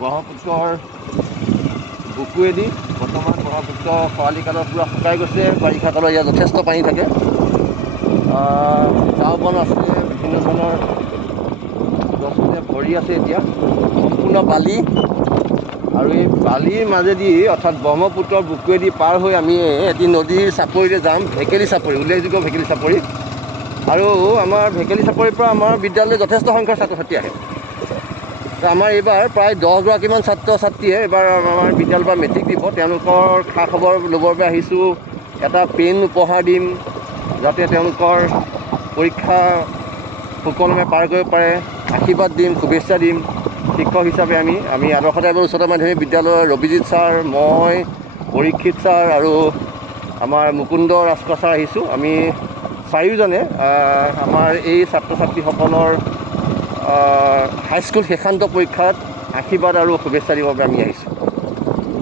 ব্ৰহ্মপুত্ৰৰ বুকুৱেদি বৰ্তমান ব্ৰহ্মপুত্ৰ খৰালি কালত পূৰা শুকাই গৈছে। বাৰিষা কালত ইয়াত যথেষ্ট পানী থাকে। ঝাও বন আছে, বিভিন্ন ধৰণৰ গছ গছনিৰে ভৰি আছে। এতিয়া সম্পূৰ্ণ বালি, আৰু এই বালিৰ মাজেদি অৰ্থাৎ ব্ৰহ্মপুত্ৰৰ বুকুৱেদি পাৰ হৈ আমি এটি নদীৰ চাপৰিলৈ যাম, ভেকেলি চাপৰি, উল্লেখযোগ্য ভেকেলি চাপৰি। আৰু আমাৰ ভেকেলি চাপৰিৰ পৰা আমাৰ বিদ্যালয়লৈ যথেষ্ট সংখ্যক ছাত্ৰ ছাত্ৰী আহে। আমাৰ এইবাৰ প্ৰায় 10গৰাকীমান ছাত্ৰ ছাত্ৰীয়ে এইবাৰ আমাৰ বিদ্যালয়ৰ পৰা মেট্ৰিক দিব। তেওঁলোকৰ খা খবৰ ল'বৰ বাবে আহিছোঁ। এটা পেন উপহাৰ দিম, যাতে তেওঁলোকৰ পৰীক্ষা সুকলমে পাৰ কৰিব পাৰে। আশীৰ্বাদ দিম, শুভেচ্ছা দিম। শিক্ষক হিচাপে আমি আদৰ্শদেৱ উচ্চতৰ মাধ্যমিক বিদ্যালয়ৰ ৰবিজিৎ ছাৰ, মই, পৰীক্ষিত ছাৰ আৰু আমাৰ মুকুন্দ ৰাজখোৱা ছাৰ আহিছোঁ। আমি চাৰিওজনে আমাৰ এই ছাত্ৰ ছাত্ৰীসকলৰ হাইস্কুল শেষান্ত পৰীক্ষাত আশীৰ্বাদ আৰু শুভেচ্ছা দিবৰ বাবে আমি আহিছোঁ।